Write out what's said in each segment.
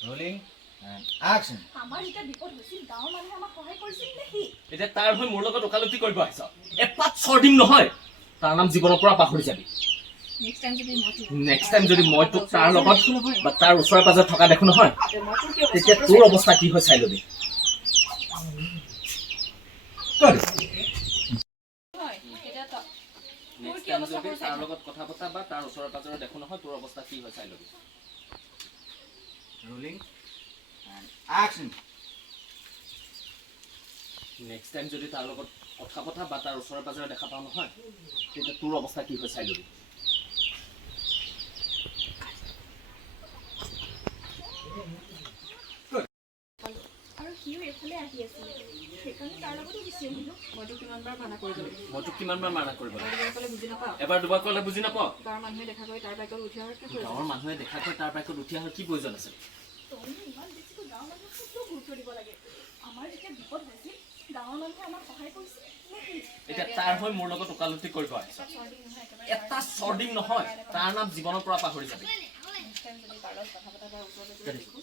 Rolling and action. আমাৰ এটা বিপদ হৈছিল গাঁৱৰ মানুহে আমাক সহায় কৰিছিল নেকি এতিয়া তাৰ হৈ মোৰ লগত ওকালতি কৰিব আহিছ এপাত চৰ্ডিং নহয় তাৰ নাম জীৱনৰ পৰা পাহৰি যাবি নেক্সট টাইম যদি মই তোক তাৰ লগত বা তাৰ ওচৰে পাজৰে থকা দেখো নহয় তেতিয়া তোৰ অৱস্থা কি হয় চাই ল'বি তাৰ লগত কথা পতা বা তাৰ ওচৰে পাজৰে দেখো নহয় তোৰ অৱস্থা কি হয় চাই ল'বি Rolling and action. Next time যদি তাৰ লগত কথা পতা বা তাৰ ওচৰে পাজৰে দেখা পাওঁ নহয় তেতিয়া তোৰ অৱস্থা কি হয় চাই ল'বি আৰু সিও এফালে আহি আছিল সেইকাৰণে তাৰ লগতো গুচি আহিলো মইতো কিমানবাৰ মানা কৰিব লাগিব মইতো কিমানবাৰ মানা কৰিব লাগে এবাৰ ক'লে বুজি নাপাওঁ এবাৰ দুবাৰ ক'লে বুজি নাপাওঁ গাঁৱৰ মানুহে দেখা কৰি তাৰ বাইকত উঠি অহাৰ কি গাঁৱৰ মানুহে দেখা কৰি তাৰ বাইকত উঠি অহাৰ কি প্ৰয়োজন আছে তই ইমান বেছিকৈ গাঁৱৰ মানুহক কিয় গুৰুত্ব দিব লাগে আমাৰ যেতিয়া বিপদ হৈছিল গাঁৱৰ মানুহে আমাক সহায় কৰিছিল নেকি এতিয়া তাৰ হৈ মোৰ লগত ওকালতি কৰিব আহিছ এটা চৰ্ডিং নহয় তাৰ নাম জীৱনৰ পৰা পাহৰি যাবি যদি তাৰ লগত কথা পতা বা ওচৰতে দেখোঁ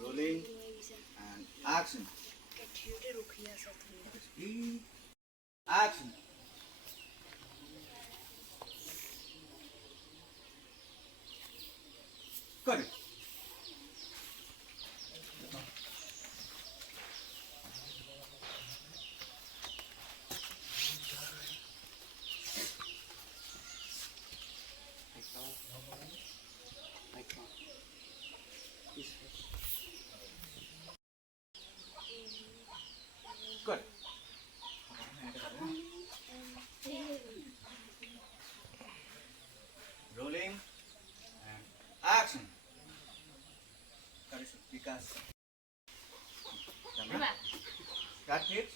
Rolling and action. Action. Good. Good. Rolling and action. Because cut it.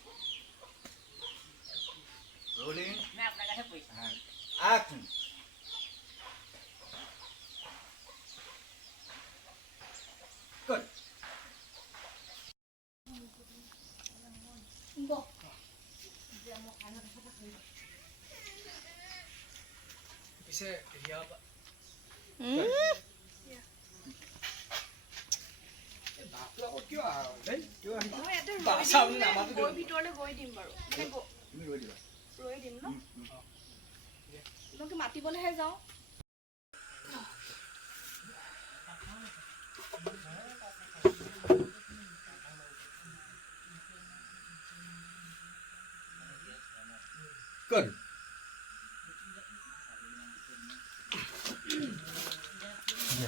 Rolling and action. Good. পিছে ইয়াৰ ভিতৰলৈ গৈ দিম বাৰু তুমি ৰৈ দিবা ৰৈ দিম ন তোমাকে মাতিবলৈহে যাওঁ Good. Yeah,